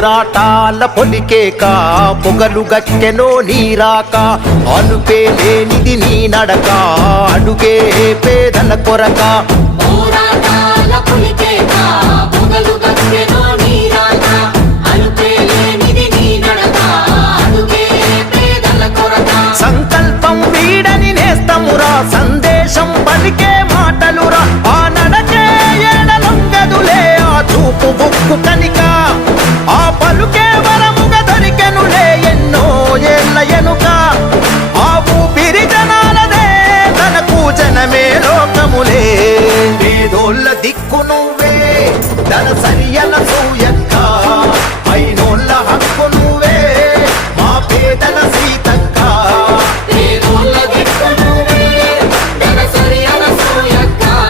పోరాటాల పొలికేక పొగలు గక్కెనో నీరాక అనుపే లేనిది నీ నడక అడుగే పేదల కొరక పోరాటాల పొలికేక పొగలు గక్కెనో నీరాక అనుపే లేనిది నీ నడక అడుగే పేదల కొరక సంకల్పం వీడని నేస్తమురా సందేశం పలికే మాటలురా ఆ నడకే ఎడలొంగదులే ఆ చూపు బుక్కు కనిక ఆ పలుకే వరముగా దొరికెనులే ఎన్నో ఏళ్ళ ఎనుక ఆ ఊపిరి జనాలదే తనకు జనమే లోకములే పేదోళ్ళ దిక్కు నువ్వే ధన సరి